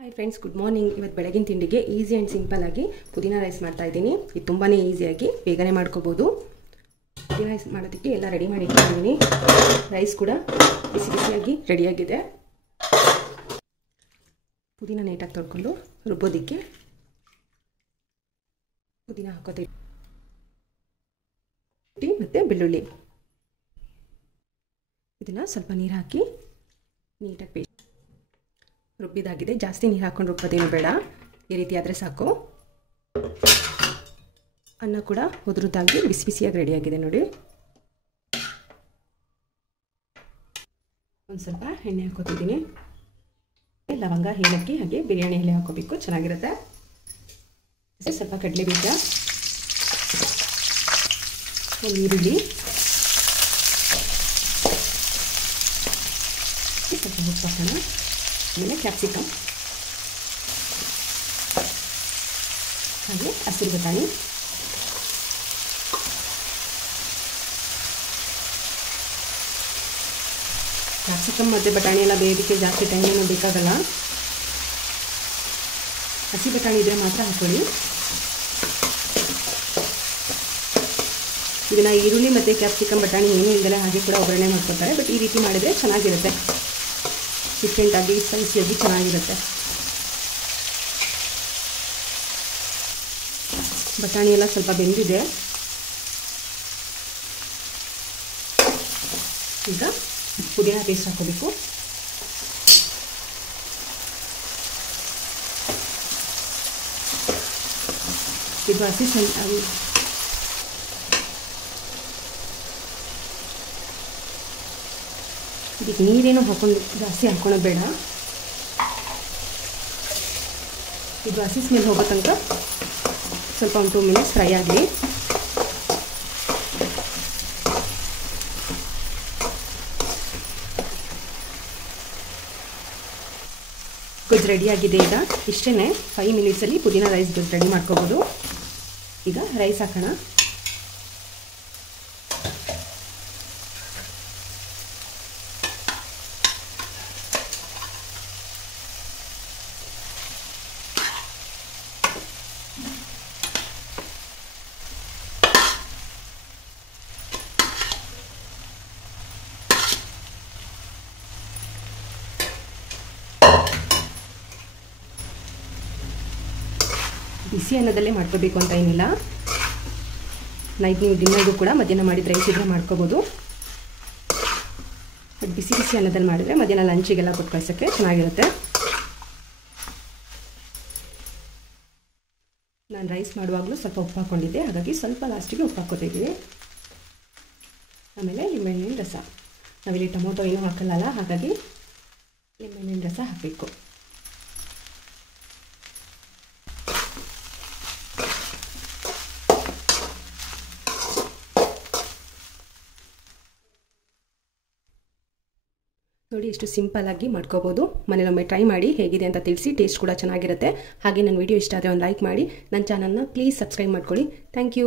Hi friends, good morning. ಇವತ್ತು ಬೆಳಗಿನ ತಿಂಡಿಗೆ ಈಸಿ ಆ್ಯಂಡ್ ಸಿಂಪಲ್ ಆಗಿ ಪುದೀನ ರೈಸ್ ಮಾಡ್ತಾ ಇದ್ದೀನಿ. ಇದು ತುಂಬಾ ಈಸಿಯಾಗಿ ಬೇಗನೆ ಮಾಡ್ಕೋಬೋದು. ಪುದೀನ ರೈಸ್ ಮಾಡೋದಕ್ಕೆ ಎಲ್ಲ ರೆಡಿ ಮಾಡಿ ಇಟ್ಕೊಂಡಿದ್ದೀನಿ. ರೈಸ್ ಕೂಡ ಬಿಸಿ ಬಿಸಿಯಾಗಿ ರೆಡಿಯಾಗಿದೆ. ಪುದೀನ ನೀಟಾಗಿ ತೊಳ್ಕೊಂಡು ರುಬ್ಬೋದಕ್ಕೆ ಪುದೀನ ಹಾಕೋತೀವಿ ಮತ್ತು ಬೆಳ್ಳುಳ್ಳಿ. ಇದನ್ನು ಸ್ವಲ್ಪ ನೀರು ಹಾಕಿ ನೀಟಾಗಿ ಪೇಸ್ಟ್ ರುಬ್ಬಿದಾಗಿದೆ. ಜಾಸ್ತಿ ನೀರು ಹಾಕೊಂಡು ರುಬ್ಬೋದೇನು ಬೇಡ, ಈ ರೀತಿ ಆದರೆ ಸಾಕು. ಅನ್ನ ಕೂಡ ಉದುರುದಾಗಿ ಬಿಸಿ ಬಿಸಿಯಾಗಿ ರೆಡಿಯಾಗಿದೆ ನೋಡಿ. ಒಂದು ಸ್ವಲ್ಪ ಎಣ್ಣೆ ಹಾಕೋತಿದ್ದೀನಿ. ಲವಂಗ, ಏಲಕ್ಕಿ ಹಾಗೆ ಬಿರಿಯಾನಿ ಎಲೆ ಹಾಕೋಬೇಕು, ಚೆನ್ನಾಗಿರುತ್ತೆ. ಸ್ವಲ್ಪ ಕಡಲೆ ಬೀಜ, ಒಂದು ಈರುಳ್ಳಿ, ಸ್ವಲ್ಪ ಉಪ್ಪು ಹಾಕೋಣ. ಆಮೇಲೆ ಕ್ಯಾಪ್ಸಿಕಮ್ ಹಾಗೆ ಹಸಿರು ಬಟಾಣಿ, ಕ್ಯಾಪ್ಸಿಕಮ್ ಮತ್ತು ಬಟಾಣಿ ಎಲ್ಲ ಬೇಯೋದಕ್ಕೆ ಜಾಸ್ತಿ ಟೈಮ್ ಏನೂ ಬೇಕಾಗಲ್ಲ. ಹಸಿ ಬಟಾಣಿ ಇದ್ದರೆ ಮಾತ್ರ ಹಾಕೊಳ್ಳಿ. ಇದನ್ನು ಈರುಳ್ಳಿ ಮತ್ತು ಕ್ಯಾಪ್ಸಿಕಮ್ ಬಟಾಣಿ ಏನೂ ಇಲ್ಲದೆ ಹಾಗೆ ಕೂಡ ಒಗ್ಗರಣೆ ಮಾಡ್ಕೊತಾರೆ. ಬಟ್ ಈ ರೀತಿ ಮಾಡಿದರೆ ಚೆನ್ನಾಗಿರುತ್ತೆ, ಡಿಫ್ರೆಂಟಾಗಿ ಸ್ಪೈಸಿಯಾಗಿ ಚೆನ್ನಾಗಿರುತ್ತೆ. ಬಟಾಣಿ ಎಲ್ಲ ಸ್ವಲ್ಪ ಬೆಂದಿದೆ. ಈಗ ಪುದೀನ ಪೇಸ್ಟ್ ಹಾಕೋಬೇಕು. ಇದು ಹಸಿ ಇದಕ್ಕೆ ನೀರೇನು ಜಾಸ್ತಿ ಹಾಕೊಳ್ಳೋದು ಬೇಡ. ಇದು ಹಸಿ ಸ್ಮೆಲ್ ಹೋಗೋ ತನಕ ಸ್ವಲ್ಪ ಒಂದು 2 ಮಿನಿಟ್ಸ್ ಫ್ರೈ ಆಗಲಿ. ಗೊಜ್ಜು ರೆಡಿಯಾಗಿದೆ. ಈಗ ಇಷ್ಟೇ 5 ಮಿನಿಟ್ಸಲ್ಲಿ ಪುದೀನ ರೈಸ್ ಗೊಜ್ಜು ರೆಡಿ ಮಾಡ್ಕೋಬೋದು. ಈಗ ರೈಸ್ ಹಾಕೋಣ. ಬಿಸಿ ಅನ್ನದಲ್ಲೇ ಮಾಡ್ಕೋಬೇಕು ಅಂತ ಏನಿಲ್ಲ. ನೈಟ್ ನೀವು ಡಿನ್ನರ್ಗೂ ಕೂಡ ಮಧ್ಯಾಹ್ನ ಮಾಡಿದ ರೈಸ್ ಇದ್ರೆ ಮಾಡ್ಕೋಬೋದು. ಬಟ್ ಬಿಸಿ ಬಿಸಿ ಅನ್ನದಲ್ಲಿ ಮಾಡಿದರೆ ಮಧ್ಯಾಹ್ನ ಲಂಚಿಗೆಲ್ಲ ಕೊಟ್ಟು ಕಳ್ಸೋಕ್ಕೆ ಚೆನ್ನಾಗಿರುತ್ತೆ. ನಾನು ರೈಸ್ ಮಾಡುವಾಗಲೂ ಸ್ವಲ್ಪ ಉಪ್ಪು ಹಾಕ್ಕೊಂಡಿದ್ದೆ, ಹಾಗಾಗಿ ಸ್ವಲ್ಪ ಲಾಸ್ಟಿಗೆ ಉಪ್ಪು ಹಾಕ್ಕೋತಿದ್ದೀನಿ. ಆಮೇಲೆ ಲಿಂಬೆಹಣ್ಣಿನ ರಸ, ನಾವಿಲ್ಲಿ ಟೊಮೊಟೊ ಏನೂ ಹಾಕಲ್ಲ, ಹಾಗಾಗಿ ಲಿಂಬೆಹಣ್ಣಿನ ರಸ ಹಾಕಬೇಕು. ನೋಡಿ, ಎಷ್ಟು ಸಿಂಪಲ್ಲಾಗಿ ಮಾಡ್ಕೋಬೋದು. ಮನೇಲೊಮ್ಮೆ ಟ್ರೈ ಮಾಡಿ ಹೇಗಿದೆ ಅಂತ ತಿಳಿಸಿ. ಟೇಸ್ಟ್ ಕೂಡ ಚೆನ್ನಾಗಿರುತ್ತೆ. ಹಾಗೆ ನನ್ನ ವಿಡಿಯೋ ಇಷ್ಟ ಆದರೆ ಒಂದು ಲೈಕ್ ಮಾಡಿ. ನನ್ನ ಚಾನಲ್ನ ಪ್ಲೀಸ್ ಸಬ್ಸ್ಕ್ರೈಬ್ ಮಾಡ್ಕೊಳ್ಳಿ. Thank you.